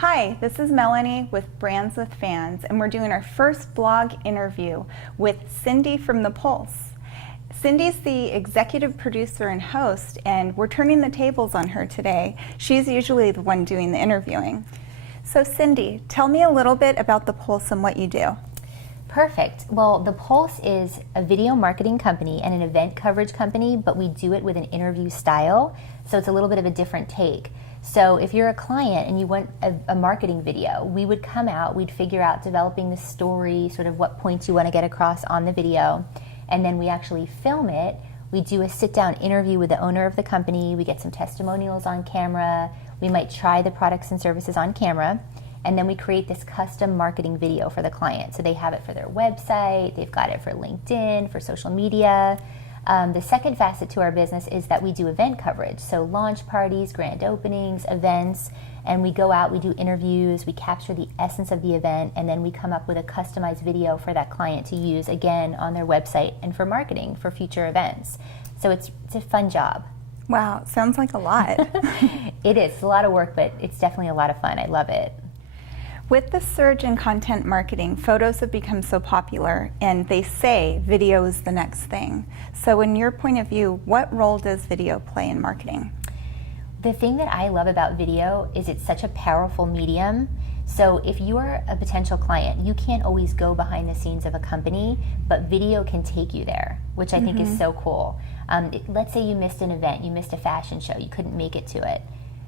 Hi, this is Melanie with Brands with Fans, and we're doing our first blog interview with Cindy from The Pulse. Cindy's the executive producer and host, and we're turning the tables on her today. She's usually the one doing the interviewing. So Cindy, tell me a little bit about The Pulse and what you do. Perfect. Well, The Pulse is a video marketing company and an event coverage company, but we do it with an interview style, so it's a little bit of a different take. So if you're a client and you want a marketing video, we would come out, we'd figure out developing the story, sort of what points you want to get across on the video, and then we actually film it. We do a sit-down interview with the owner of the company, we get some testimonials on camera, we might try the products and services on camera, and then we create this custom marketing video for the client. So they have it for their website, they've got it for LinkedIn, for social media. The second facet to our business is that we do event coverage, so launch parties, grand openings, events, and we go out, we do interviews, we capture the essence of the event, and then we come up with a customized video for that client to use, again, on their website and for marketing for future events. So it's a fun job. Wow, sounds like a lot. It is. It's a lot of work, but it's definitely a lot of fun. I love it. With the surge in content marketing, photos have become so popular, and they say video is the next thing. So in your point of view, what role does video play in marketing? The thing that I love about video is it's such a powerful medium. So if you are a potential client, you can't always go behind the scenes of a company, but video can take you there, which I think is so cool. Let's say you missed an event, you missed a fashion show, you couldn't make it to it.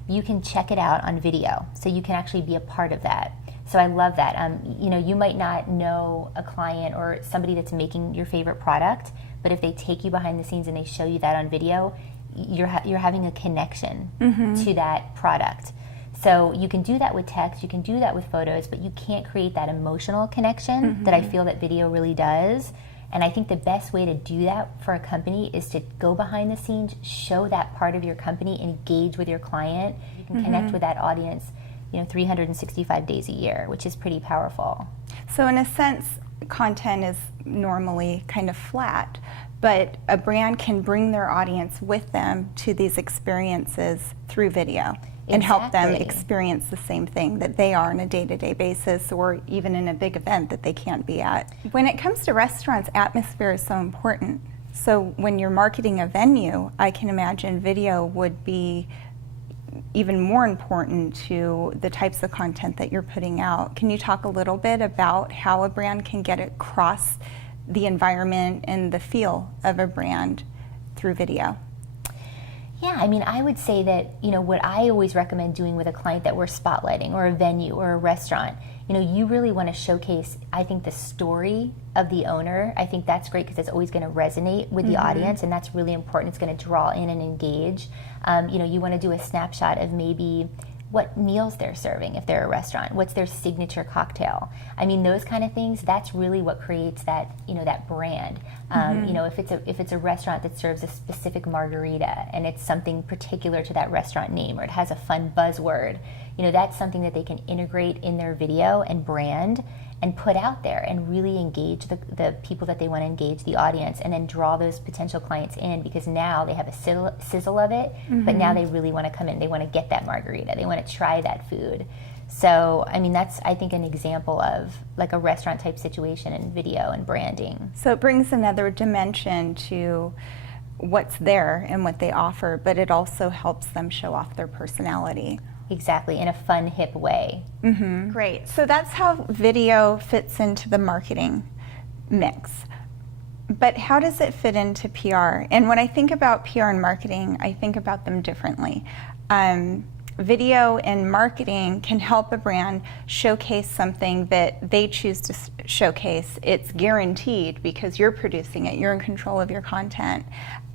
You can check it out on video, so you can actually be a part of that. So I love that. You might not know a client or somebody that's making your favorite product, but if they take you behind the scenes and they show you that on video, you're having a connection to that product. So you can do that with text, you can do that with photos, but you can't create that emotional connection that I feel that video really does. And I think the best way to do that for a company is to go behind the scenes, show that part of your company, engage with your client. You can connect with that audience 365 days a year, which is pretty powerful. So in a sense, content is normally kind of flat, but a brand can bring their audience with them to these experiences through video and help them experience the same thing that they are on a day-to-day basis, or even in a big event that they can't be at. When it comes to restaurants, atmosphere is so important. So when you're marketing a venue, I can imagine video would be even more important to the types of content that you're putting out. Can you talk a little bit about how a brand can get across the environment and the feel of a brand through video? Yeah, I mean, I would say that, what I always recommend doing with a client that we're spotlighting, or a venue or a restaurant, you really want to showcase, I think, the story of the owner. I think that's great because it's always going to resonate with the audience, and that's really important. It's going to draw in and engage. You want to do a snapshot of maybe what meals they're serving if they're a restaurant, what's their signature cocktail. I mean, those kind of things, that's really what creates that, that brand. If it's a restaurant that serves a specific margarita and it's something particular to that restaurant name, or it has a fun buzzword, that's something that they can integrate in their video and brand and put out there and really engage the people that they want to engage, the audience, and then draw those potential clients in, because now they have a sizzle of it, but now they really want to come in. They want to get that margarita. They want to try that food. So, I mean, that's, I think, an example of like a restaurant type situation in video and branding. So it brings another dimension to what's there and what they offer, but it also helps them show off their personality. Exactly, in a fun, hip way. Great. So that's how video fits into the marketing mix. But how does it fit into PR? And when I think about PR and marketing, I think about them differently. Video and marketing can help a brand showcase something that they choose to showcase. It's guaranteed because you're producing it. You're in control of your content.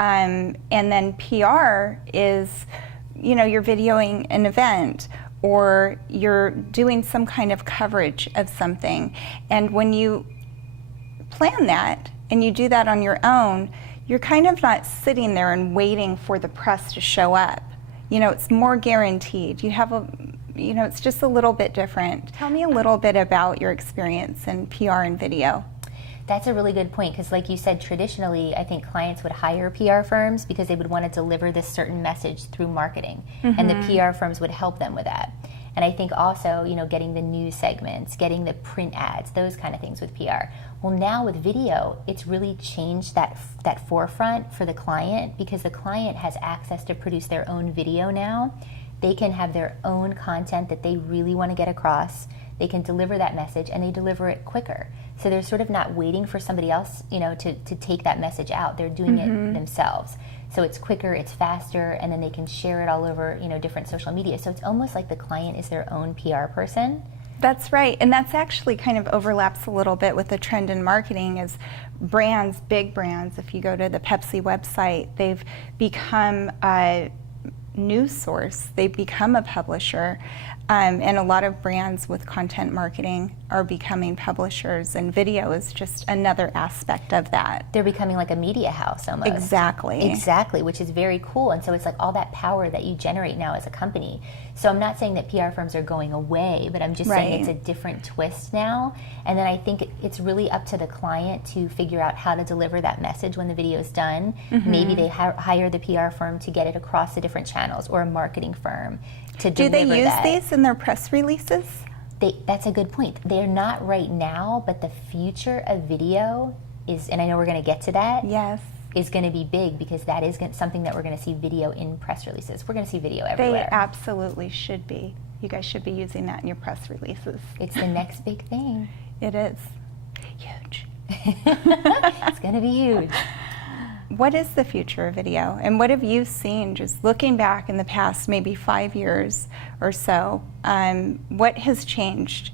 And then PR is, you're videoing an event, or you're doing some kind of coverage of something. And when you plan that and you do that on your own, you're kind of not sitting there and waiting for the press to show up. It's more guaranteed. You have it's just a little bit different. Tell me a little bit about your experience in PR and video. That's a really good point, because like you said, traditionally, I think clients would hire PR firms because they would want to deliver this certain message through marketing, and the PR firms would help them with that. And I think also, getting the news segments, getting the print ads, those kind of things with PR. Well, now with video, it's really changed that forefront for the client, because the client has access to produce their own video now. They can have their own content that they really want to get across. They can deliver that message, and they deliver it quicker. So they're sort of not waiting for somebody else, to take that message out. They're doing it themselves. So it's quicker, it's faster, and then they can share it all over, different social media. So it's almost like the client is their own PR person. That's right, and that's actually kind of overlaps a little bit with the trend in marketing. Is brands, big brands, if you go to the Pepsi website, they've become a news source, they've become a publisher, and a lot of brands with content marketing are becoming publishers, and video is just another aspect of that. They're becoming like a media house almost. Exactly, which is very cool. And so it's like all that power that you generate now as a company. So I'm not saying that PR firms are going away, but I'm just saying it's a different twist now. And then I think it's really up to the client to figure out how to deliver that message when the video is done. Maybe they hire the PR firm to get it across the different channels, or a marketing firm to deliver that. Do they use these in their press releases? That's a good point. They're not right now, but the future of video is, and I know we're going to get to that, yes, is going to be big, because that is something that we're going to see video in press releases. We're going to see video everywhere. They absolutely should be. You guys should be using that in your press releases. It's the next big thing. It is. Huge. It's going to be huge. What is the future of video, and what have you seen, just looking back in the past maybe 5 years or so? What has changed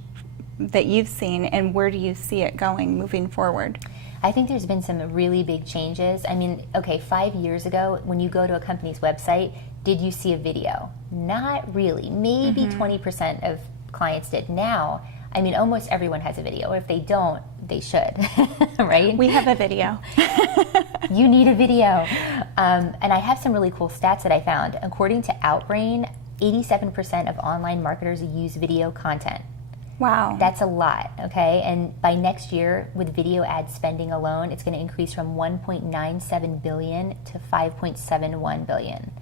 that you've seen, and where do you see it going moving forward? I think there's been some really big changes. I mean, okay, 5 years ago, when you go to a company's website, did you see a video? Not really. Maybe 20% of clients did. Now, I mean, almost everyone has a video. Or if they don't, they should, right? We have a video. You need a video. And I have some really cool stats that I found. According to Outbrain, 87% of online marketers use video content. Wow. That's a lot, okay? And by next year, with video ad spending alone, it's going to increase from $1.97 billion to $5.71 billion.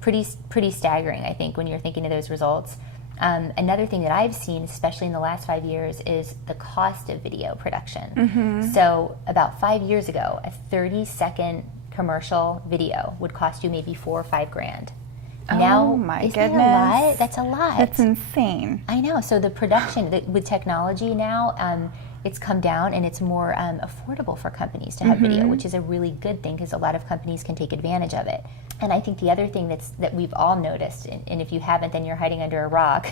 Pretty staggering, I think, when you're thinking of those results. Another thing that I've seen, especially in the last 5 years, is the cost of video production. So about 5 years ago, a 30-second commercial video would cost you maybe $4 or $5 grand. Now, oh my isn't goodness. that a lot? That's a lot. That's insane. I know. So the production with technology now, it's come down, and it's more affordable for companies to have video, which is a really good thing, because a lot of companies can take advantage of it. And I think the other thing that we've all noticed, and if you haven't, then you're hiding under a rock,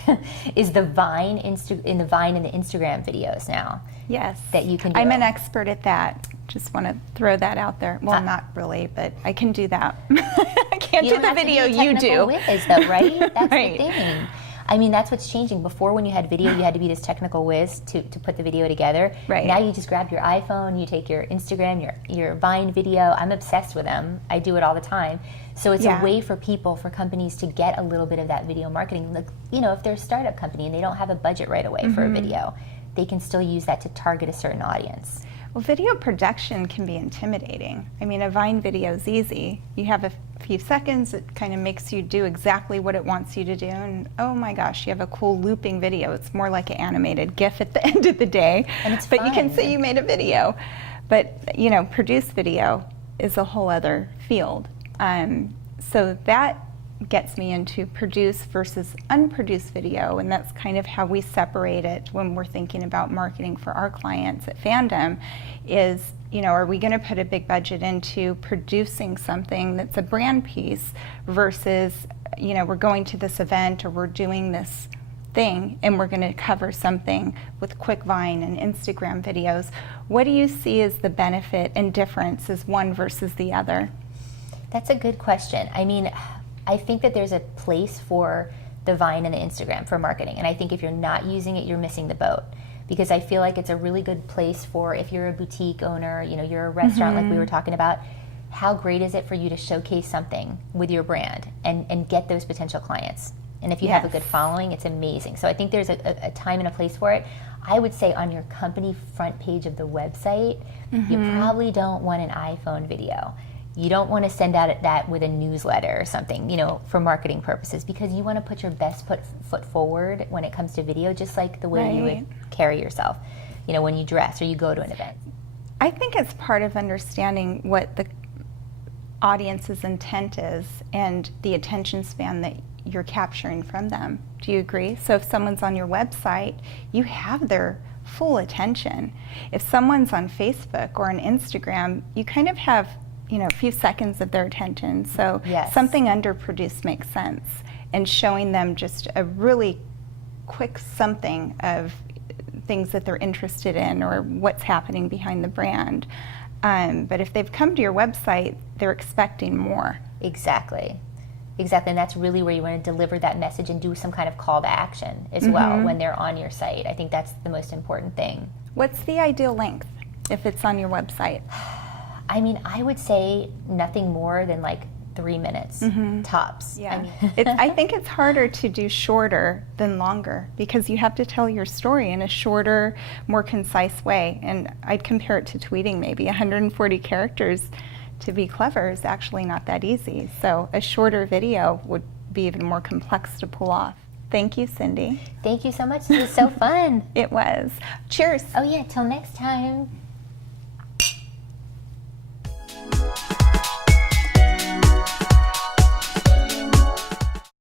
is the Vine and the Instagram videos now. Yes. That you can do. I'm an expert at that. Just want to throw that out there. Well, not really, but I can do that. I can't do the video you do. Whiz, though, right? That's Right. the thing. I mean, that's what's changing. Before, when you had video, you had to be this technical whiz to put the video together. Right. Now you just grab your iPhone, you take your Instagram, your Vine video. I'm obsessed with them. I do it all the time. So it's a way for companies to get a little bit of that video marketing. Like, if they're a startup company and they don't have a budget right away for a video, they can still use that to target a certain audience. Well, video production can be intimidating. I mean, a Vine video is easy. You have a few seconds, it kind of makes you do exactly what it wants you to do, and oh my gosh, you have a cool looping video. It's more like an animated GIF at the end of the day. And it's but fun. You can say you made a video. But, produced video is a whole other field. So that gets me into produced versus unproduced video, and that's kind of how we separate it when we're thinking about marketing for our clients at Fandom. Is, are we going to put a big budget into producing something that's a brand piece versus, we're going to this event or we're doing this thing and we're going to cover something with quick Vine and Instagram videos. What do you see as the benefit and difference as one versus the other? That's a good question. I mean, I think that there's a place for the Vine and the Instagram for marketing, and I think if you're not using it, you're missing the boat, because I feel like it's a really good place for, if you're a boutique owner, you're a restaurant like we were talking about, how great is it for you to showcase something with your brand and get those potential clients? And if you have a good following, it's amazing. So I think there's a time and a place for it. I would say on your company front page of the website, you probably don't want an iPhone video. You don't want to send out that with a newsletter or something, for marketing purposes, because you want to put your best foot forward when it comes to video, just like the way you would carry yourself, when you dress or you go to an event. I think it's part of understanding what the audience's intent is and the attention span that you're capturing from them. Do you agree? So if someone's on your website, you have their full attention. If someone's on Facebook or on Instagram, you kind of have, a few seconds of their attention. So something underproduced makes sense, and showing them just a really quick something of things that they're interested in or what's happening behind the brand. But if they've come to your website, they're expecting more. Exactly, and that's really where you want to deliver that message and do some kind of call to action as well when they're on your site. I think that's the most important thing. What's the ideal length if it's on your website? I mean, I would say nothing more than like 3 minutes tops. Yeah, I think it's harder to do shorter than longer because you have to tell your story in a shorter, more concise way. And I'd compare it to tweeting. Maybe 140 characters to be clever is actually not that easy. So a shorter video would be even more complex to pull off. Thank you, Cindy. Thank you so much. This was so fun. It was. Cheers. Oh yeah, till next time.